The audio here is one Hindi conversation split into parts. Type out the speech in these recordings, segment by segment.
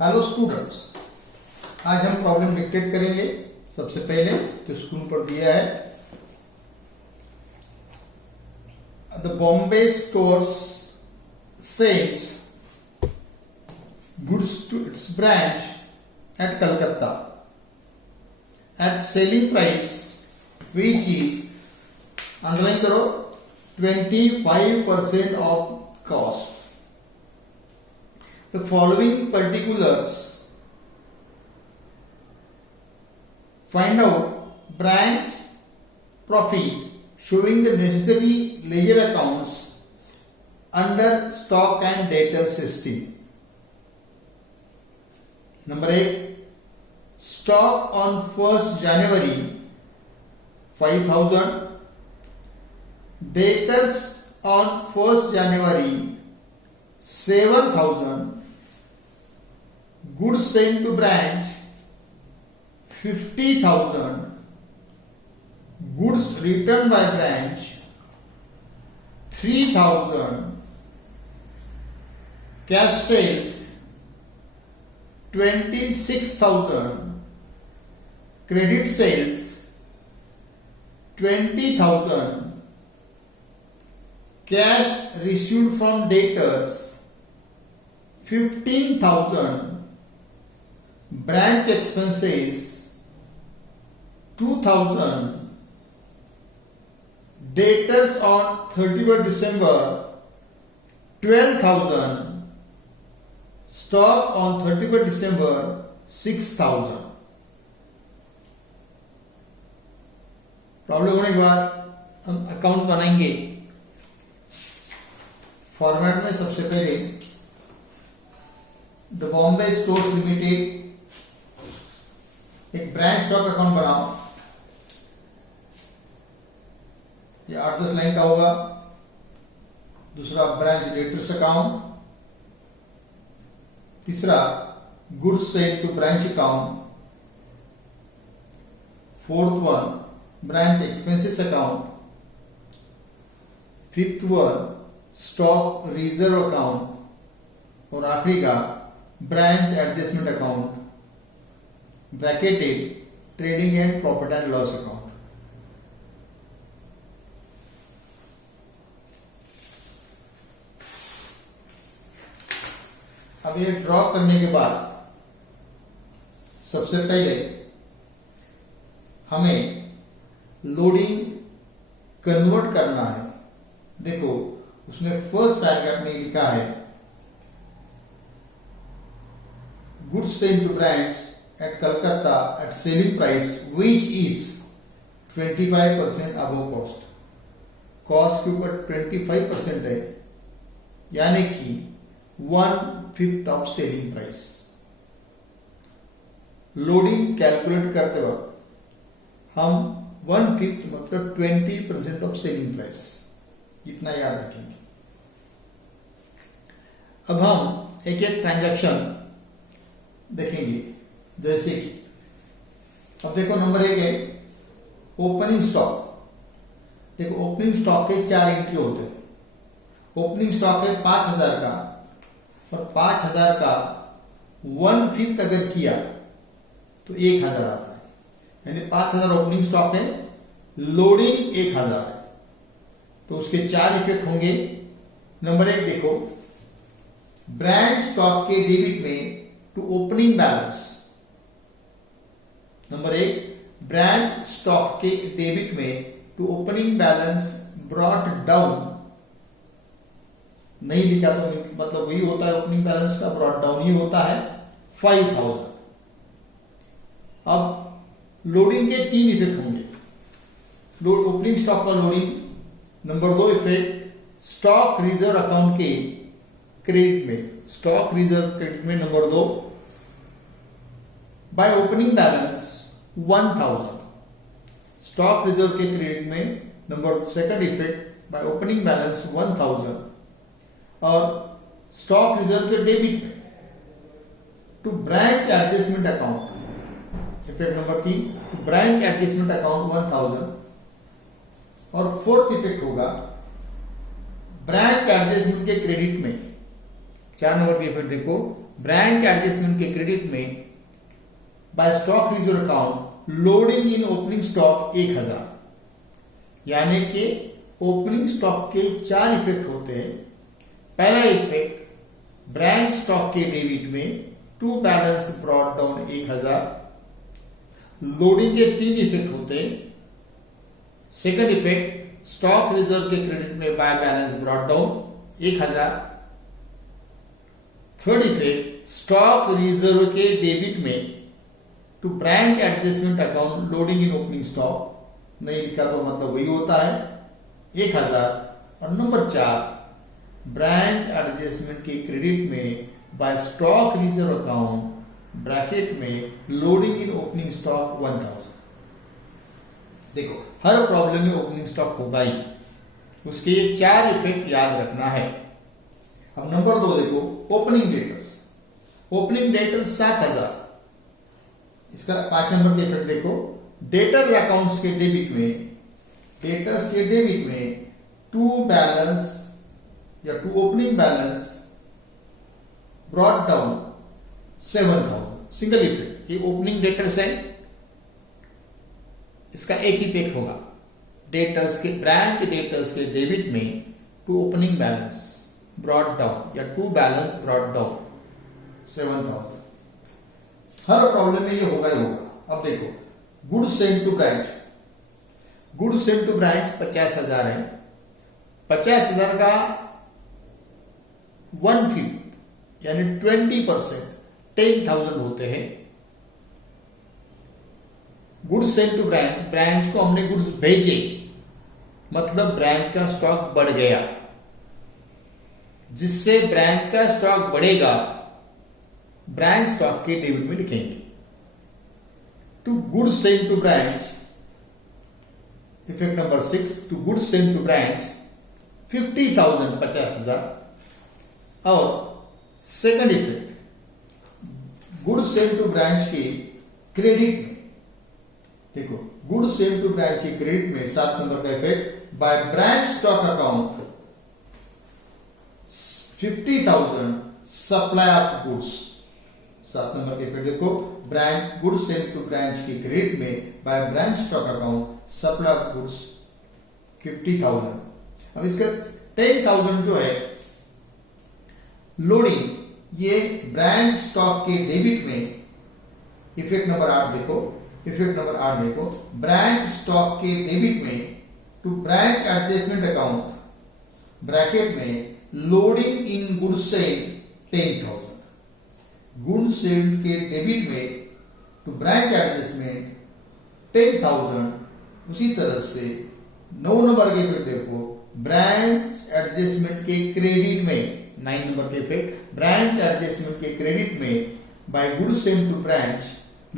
हेलो स्टूडेंट्स, आज हम प्रॉब्लम डिक्टेट करेंगे। सबसे पहले जो स्क्रीन पर दिया है, the Bombay stores sells goods to its branch at Calcutta at selling price which is, underline करो, 25% of cost. The following particulars: find out branch profit showing the necessary ledger accounts under stock and debtor system. Number 1, stock on 1st January 5,000, debtors on 1st January 7,000, goods sent to branch 50,000, goods returned by branch 3,000, cash sales 26,000, credit sales 20,000, cash received from debtors 15,000, branch expenses 2,000, debtors on 31st December 12,000, stock on 31st December 6,000। Problem होने के बाद हम अकाउंट्स बनाएंगे। फॉर्मेट में सबसे पहले द बॉम्बे स्टोर्स लिमिटेड एक ब्रांच स्टॉक अकाउंट बनाओ। ये 8-10 लाइन का होगा। दूसरा ब्रांच डेटर्स अकाउंट, तीसरा goods sent to branch account, fourth one branch expenses account, fifth one stock reserve account और आखिरी का branch adjustment account, bracketed trading and profit and loss account. अब ये ड्रॉ करने के बाद सबसे पहले हमें लोडिंग कन्वर्ट करना है। देखो उसमें फर्स्ट पैराग्राफ में लिखा है goods sent to branch at Calcutta at selling price which is 25% above cost। Cost के ऊपर 25% है, यानी कि 1/5 of selling price. Loading calculate करते वक्त हम 1/5 मतलब 20% ऑफ सेलिंग प्राइस, इतना याद रखेंगे। अब हम एक एक ट्रांजैक्शन देखेंगे। जैसे कि अब देखो नंबर 1 है ओपनिंग स्टॉक। देखो ओपनिंग स्टॉक के 4 एंट्री होते हैं। ओपनिंग स्टॉक है 5,000 का और 5,000 का 1/5 अगर किया तो 1,000 आता है, यानी 5,000 ओपनिंग स्टॉक है, लोडिंग 1,000 है। तो उसके 4 इफेक्ट होंगे। नंबर 1 देखो, ब्रांच स्टॉक के डेबिट में to opening balance. Number 1, branch stock के डेबिट में to opening balance brought down. नहीं लिखा तो मतलब वही होता है, ओपनिंग बैलेंस का ब्रॉट डाउन ही होता है 5,000। अब लोडिंग के 3 इफेक्ट होंगे। ओपनिंग स्टॉक का loading. Number 2 effect stock reserve account के क्रेडिट में। स्टॉक रिजर्व क्रेडिट में number 2 by opening balance 1,000। Stock reserve के क्रेडिट में number second effect by opening balance 1,000। और स्टॉक रिजर्व के डेबिट में to branch adjustment account, effect number 3 to branch adjustment account 1,000। और फोर्थ इफेक्ट होगा ब्रांच एडजस्टमेंट के क्रेडिट में 4 नंबर के इफेक्ट देखो, ब्रांच एडजस्टमेंट के क्रेडिट में by stock reserve account loading in opening stock 1000, यानी कि ओपनिंग स्टॉक के 4 इफेक्ट होते हैं। पहला इफेक्ट, ब्रांच स्टॉक के डेबिट में to balance brought down 1000। Loading के 3 इफेक्ट होते हैं। सेकंड इफेक्ट, स्टॉक रिजर्व के क्रेडिट में by balance brought down 1000। Third effect, stock reserve के डेबिट में to branch adjustment account loading in opening stock, नहीं लिखा तो मतलब वही होता है 1000। और नंबर 4, ब्रांच एडजस्टमेंट के क्रेडिट में by stock reserve account bracket में लोडिंग इन ओपनिंग स्टॉक 1000। देखो, हर प्रॉब्लम में ओपनिंग स्टॉक होगा ही, उसके ये 4 इफेक्ट याद रखना है। अब नंबर 2 देखो, ओपनिंग डेटर्स। ओपनिंग डेटर्स 7000, इसका 5 नंबर के इफेक्ट देखो, डेटर्स अकाउंट्स के डेबिट में, डेटर्स के डेबिट में टू बैलेंस या to opening balance brought down 7000, single effect. ये ओपनिंग डेटर्स है, इसका एक ही इफेक्ट होगा, डेटर्स के, ब्रांच डेटर्स के डेबिट में to opening balance brought down या टू बैलेंस ब्रॉट डाउन 7000। हर प्रॉब्लम में ये होगा ही होगा। अब देखो, goods send to branch. Goods send to branch 50,000 है। 50,000 का 1/5 यानी 20% 10,000 होते हैं। Goods send to branch, branch को हमने गुड्स भेजे, मतलब ब्रांच का स्टॉक बढ़ गया। जिससे ब्रांच का स्टॉक बढ़ेगा, ब्रांच स्टॉक के डेबिट में लिखेंगे। To goods send to branch, effect number 6, to goods send to branch 50,000 50,000। और second effect, goods send to branch के क्रेडिट में, देखो गुड्स सेंड टू ब्रांच के क्रेडिट में 7 नंबर का effect, by branch stock account 50,000 supply of goods. 7 number के इफेक्ट देखो, branch goods send to branch के क्रेडिट में by branch stock account supply of goods 50,000। अब इसका 10,000 जो है लोडिंग, ये ब्रांच स्टॉक के डेबिट में, इफेक्ट नंबर 8 देखो, इफेक्ट नंबर 8 देखो, ब्रांच स्टॉक के डेबिट में to branch adjustment account bracket में loading in goods sold 10,000। Goods sold के डेबिट में टू ब्रांच एडजस्टमेंट 10,000। उसी तरह से 9 नंबर के इफेक्ट देखो, ब्रांच एडजस्टमेंट के क्रेडिट में 9 नंबर के इफेक्ट, ब्रांच एडजस्टमेंट के क्रेडिट में by goods send to branch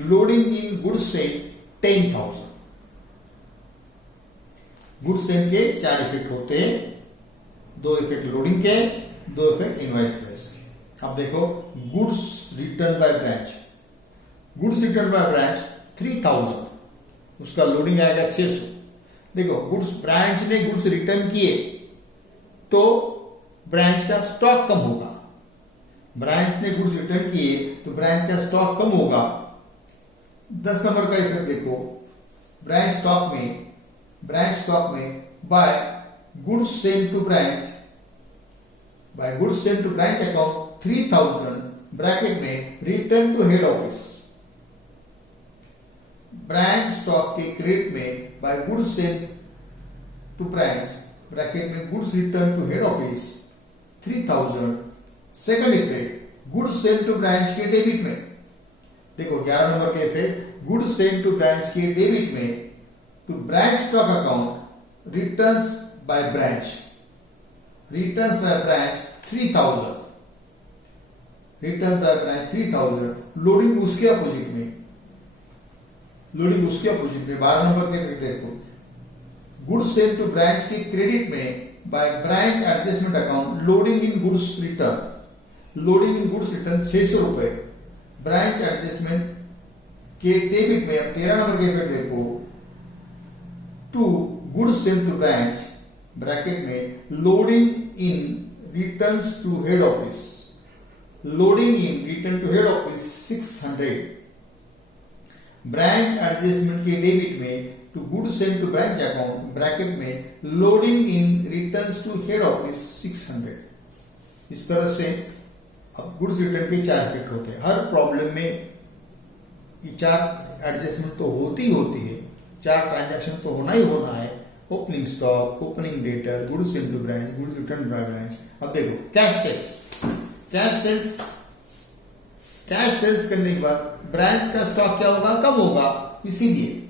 loading in goods sold 10,000। Goods send के 4 इफेक्ट होते हैं, 2 इफेक्ट लोडिंग के, 2 इफेक्ट इनवॉइस बेस। अब देखो, goods return by branch. Goods return by branch 3,000, उसका लोडिंग आएगा 600। देखो, गुड्स, ब्रांच ने गुड्स रिटर्न किए तो ब्रांच का स्टॉक कम होगा। ब्रांच ने गुड्स रिटर्न किए तो ब्रांच का स्टॉक कम होगा। 10 नंबर का इफेक्ट देखो, ब्रांच स्टॉक में by goods send to branch, by goods send to branch account 3,000 bracket में return to head office. Branch stock के क्रेडिट में by goods send to branch bracket में goods return to head office 3,000। Second effect, goods send to branch के डेबिट में, देखो 11 नंबर के effect, goods send to branch के डेबिट में to branch stock account returns by branch 3,000। Return by branch 3,000। Loading उसके अपोजिट में, 12 नंबर के इफेक्ट देखो, गुड्स सेंड टू ब्रांच के क्रेडिट में by branch adjustment account loading in goods return 600 रुपए। ब्रांच एडजस्टमेंट के डेबिट में, अब 13 नंबर के इफेक्ट देखो, to goods send to branch bracket में loading in returns to head office loading in return to head office 600, branch adjustment के डेबिट में to good send to branch account bracket में loading in returns to head office 600। इस तरह से अब गुड्स रिटर्न के 4 इफेक्ट होते हैं। हर प्रॉब्लम में ये 4 एडजस्टमेंट तो होती है, 4 ट्रांजैक्शन तो होना ही होना है। Opening stock, opening debtor, goods into branch, goods return by branch. अब देखो कैश सेल्स करने के बाद ब्रांच का स्टॉक क्या होगा, कम होगा। इसीलिए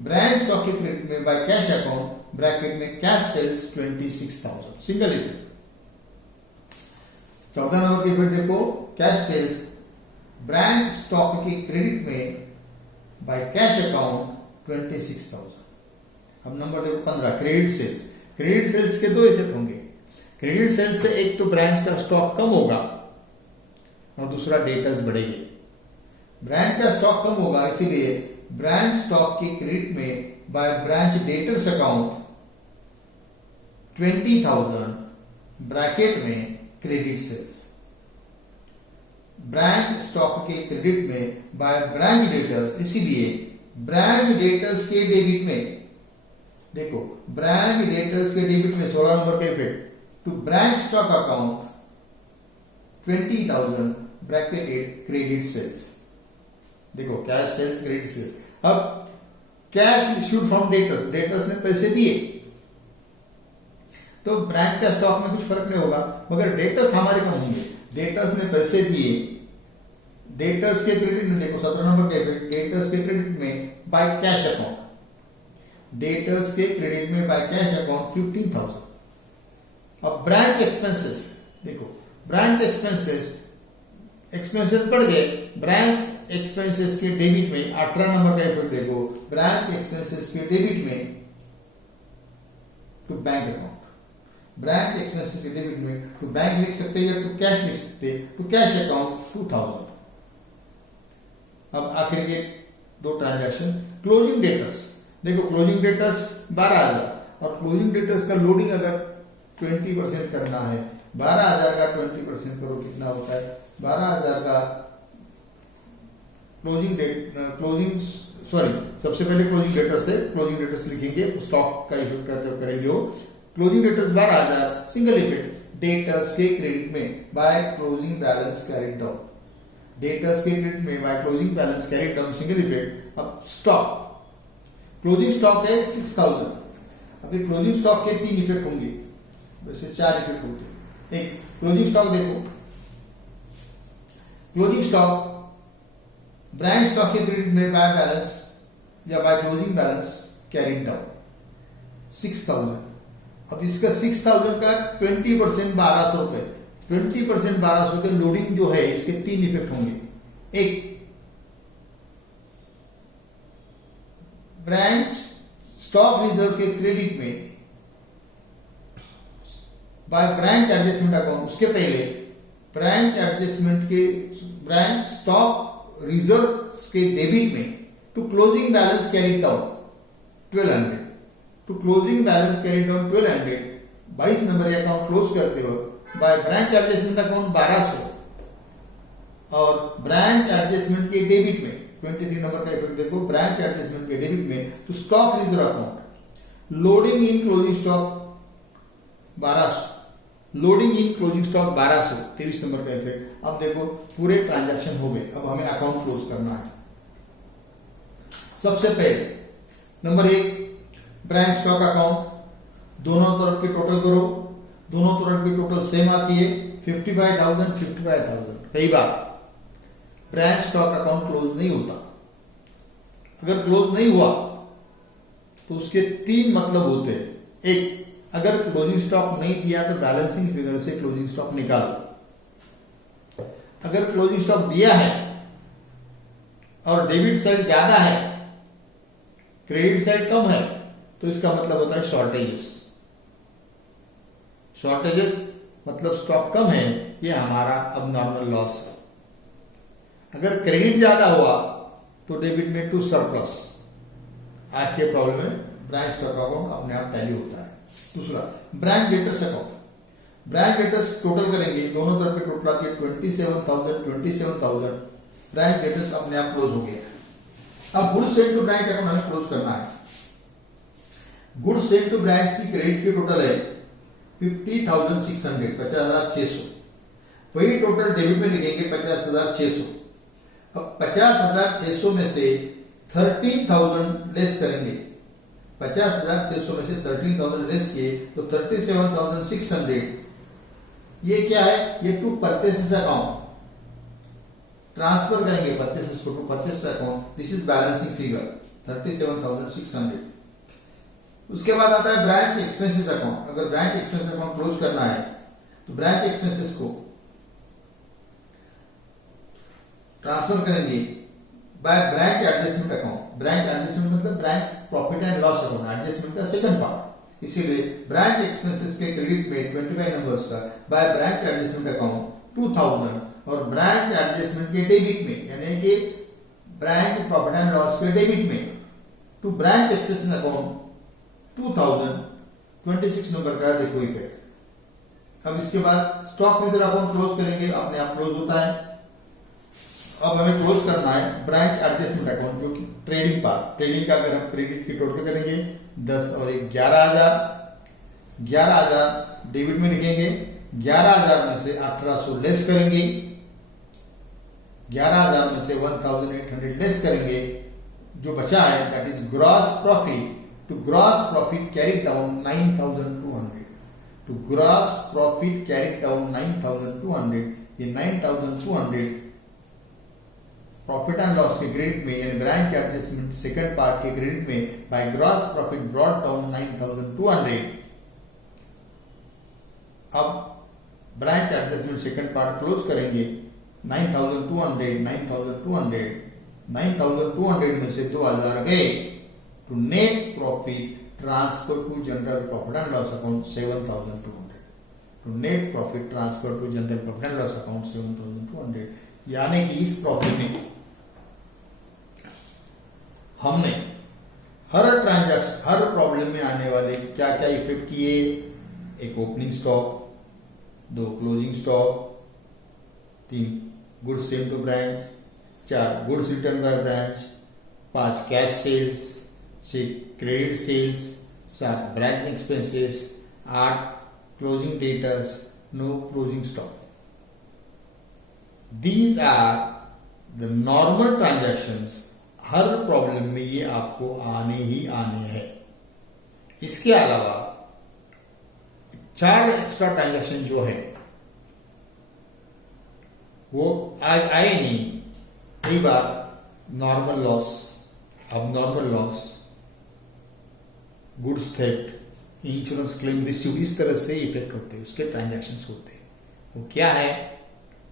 ब्रांच स्टॉक के क्रेडिट में बाय कैश अकाउंट ब्रैकेट में cash sales 26,000, single effect. 14 number के इफेक्ट देखो, कैश सेल्स ब्रांच स्टॉक के क्रेडिट में बाय कैश अकाउंट 26,000। अब नंबर देखो 15, क्रेडिट सेल्स। क्रेडिट सेल्स के 2 इफेक्ट होंगे। क्रेडिट सेल्स से एक तो ब्रांच का स्टॉक कम होगा और दूसरा डेटर्स बढ़ेंगे। ब्रांच का स्टॉक कम होगा, इसीलिए ब्रांच स्टॉक के क्रेडिट में by branch debtors account 20,000 bracket में क्रेडिट सेल्स। ब्रांच स्टॉक के क्रेडिट में बाय ब्रांच डेटर्स, इसीलिए ब्रांच डेटर्स के डेबिट में देखो, ब्रांच डेटर्स के डेबिट में 16 नंबर का effect to branch stock account 20,000 bracketed credit sales. देखो कैश सेल्स, क्रेडिट सेल्स। अब कैश इश्यूड फ्रॉम डेटर्स ने पैसे दिए तो ब्रांच का स्टॉक में कुछ फर्क नहीं होगा, मगर डेटर्स हमारे कम होंगे। डेटर्स ने पैसे दिए, डेटर्स के क्रेडिट में देखो 17 नंबर का इफेक्ट, डेटर्स के क्रेडिट में बाय कैश अकाउंट, डेटर्स के क्रेडिट में बाय कैश अकाउंट 15,000। अब ब्रांच एक्सपेंसेस देखो, ब्रांच एक्सपेंसेस बढ़ गए। ब्रांच एक्सपेंसेस के डेबिट में 18 नंबर का इफेक्ट देखो, ब्रांच एक्सपेंसेस के डेबिट में to bank account, branch expenses के डेबिट में टू बैंक लिख सकते हैं या टू कैश लिख सकते हैं, टू कैश अकाउंट 2000। अब आखिर के 2 ट्रांजैक्शन, क्लोजिंग डेटर्स देखो, क्लोजिंग डेटर्स 12,000 और क्लोजिंग डेटर्स का लोडिंग अगर 20% करना है, 12,000 का 20% करो कितना होता है, 12,000 का सबसे पहले क्लोजिंग डेटर्स से क्लोजिंग डेटर्स लिखेंगे, स्टॉक का इफेक्ट करते हुए करेंगे हो। Closing debtors 12,000, single effect debtors के क्रेडिट में by closing balance carried down, debtors के क्रेडिट में by closing balance carried down, single effect. अब स्टॉक, क्लोजिंग स्टॉक है 6,000। अब ये क्लोजिंग स्टॉक के 3 इफेक्ट होंगे, वैसे 4 इफेक्ट होते हैं। एक क्लोजिंग स्टॉक देखो, क्लोजिंग स्टॉक ब्रांच स्टॉक के क्रेडिट में बाय बैलेंस या by closing balance carried down 6,000। अब इसका 6,000 का 20% 1,200 रुपए, 20% 1,200 के लोडिंग जो है, इसके 3 इफेक्ट होंगे। एक, ब्रांच स्टॉक रिजर्व के क्रेडिट में बाय ब्रांच एडजस्टमेंट अकाउंट, उसके पहले ब्रांच स्टॉक रिजर्व के डेबिट में to closing balance carried down 1200, to closing balance carried down 1200, 22 number account close करते वक्त बाय ब्रांच एडजस्टमेंट अकाउंट 1200 और ब्रांच एडजस्टमेंट के डेबिट में 23 नंबर का इफेक्ट देखो, ब्रांच एडजस्टमेंट के डेबिट में to stock reserve account loading in closing stock 1200, loading in closing stock 1200, 23 number का इफेक्ट। अब देखो पूरे ट्रांजैक्शन हो गए, अब हमें अकाउंट क्लोज करना है। सबसे पहले नंबर 1, ब्रांच स्टॉक अकाउंट, दोनों तरफ की टोटल करो, दोनों तरफ की टोटल सेम आती है 55,000 55,000। कई बार ब्रांच स्टॉक अकाउंट क्लोज नहीं होता, अगर क्लोज नहीं हुआ तो उसके 3 मतलब होते हैं। एक, अगर क्लोजिंग स्टॉक नहीं दिया तो बैलेंसिंग फिगर से क्लोजिंग स्टॉक निकालो। अगर क्लोजिंग स्टॉक दिया है और डेबिट साइड ज्यादा है, क्रेडिट साइड कम है, तो इसका मतलब होता है शॉर्टेजेस। शॉर्टेजेस मतलब स्टॉक कम है, ये हमारा अबनॉर्मल लॉस है। अगर क्रेडिट ज्यादा हुआ तो डेबिट में टू सरप्लस। आज के प्रॉब्लम में ब्रांच स्टॉक अकाउंट अपने आप टैली होता है। दूसरा, branch debtors account, branch debtors total करेंगे, दोनों तरफ पे टोटल आती है 27,000। ब्रांच डेटर्स अपने आप क्लोज हो गया। अब goods sold to branch account हमें क्लोज करना है। गुड्स सेल्ड टू ब्रांच की क्रेडिट की टोटल है 50,600, 50,600। वही टोटल डेबिट में लिखेंगे 50,600। अब 50,600 में से 13,000 लेस करेंगे। 50,600 में से 13,000 लेस किए तो 37,600। ये क्या है? ये टू परचेसेस अकाउंट ट्रांसफर करेंगे, परचेसेस को to purchase account. This is balancing figure 37,600। उसके बाद आता है ब्रांच एक्सपेंसेस अकाउंट। अगर ब्रांच एक्सपेंसेस अकाउंट क्लोज करना है तो ब्रांच एक्सपेंसेस को ट्रांसफर करेंगे by branch adjustment account. Branch adjustment मतलब branch profit and loss account, adjustment का सेकंड पार्ट। इसीलिए ब्रांच एक्सपेंसेस के क्रेडिट में 25 नंबर्स का बाय ब्रांच एडजस्टमेंट अकाउंट 2000 और ब्रांच एडजस्टमेंट के डेबिट में यानी कि ब्रांच प्रॉफिट एंड लॉस के डेबिट में to branch expenses account 2000 26 number का देखो इफेक्ट। अब इसके बाद स्टॉक मेथड अकाउंट क्लोज करेंगे, अपने आप क्लोज होता है। अब हमें क्लोज करना है ब्रांच एडजस्टमेंट अकाउंट जो कि ट्रेडिंग पार्ट। ट्रेडिंग का अगर हम क्रेडिट की टोटल करेंगे 10 और 11,000 डेबिट में लिखेंगे। 11,000 में से 1,800 लेस करेंगे। 11,000 में से 1,800 लेस करेंगे। जो बचा है that is gross profit. To gross profit carry down 9,200। To gross profit carry down 9,200। ये 9,200 प्रॉफिट एंड लॉस के क्रेडिट में यानी ब्रांच एडजस्टमेंट सेकंड पार्ट के क्रेडिट में by gross profit brought down 9,200। अब branch adjustment second part close करेंगे 9,200 में से 2,000 गए to net profit transfer to general profit and loss account 7,200। To net profit transfer to general profit and loss account 7,200। यानी कि इस प्रॉब्लम में हमने हर प्रॉब्लम में आने वाले क्या क्या इफेक्ट किए। एक opening stock, 2 closing stock, 3 goods sold to branch, 4 goods return by branch, 5 cash sales, 6 credit sales, 7 branch expenses, 8 closing debtors, 9 closing stock. These are the normal transactions। हर प्रॉब्लम में ये आपको आने ही आने हैं। इसके अलावा 4 एक्स्ट्रा ट्रांजैक्शन जो है वो आज आए नहीं। कई बार normal loss, abnormal loss, goods theft, insurance claim receive, इस तरह से इफेक्ट होते हैं, उसके ट्रांजैक्शंस होते हैं। वो क्या है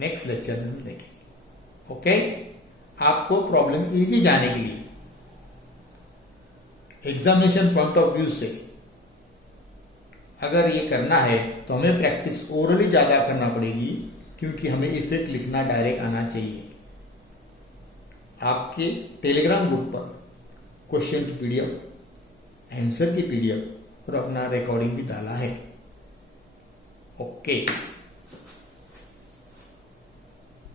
नेक्स्ट लेक्चर में हम देखेंगे। ओके, आपको प्रॉब्लम इजी जाने के लिए एग्जामिनेशन पॉइंट ऑफ व्यू से अगर ये करना है तो हमें प्रैक्टिस ओरली ज्यादा करना पड़ेगी, क्योंकि हमें इफेक्ट लिखना डायरेक्ट आना चाहिए। आपके टेलीग्राम ग्रुप पर क्वेश्चन की पीडीएफ, आंसर की पीडीएफ और अपना रिकॉर्डिंग भी डाला है। ओके।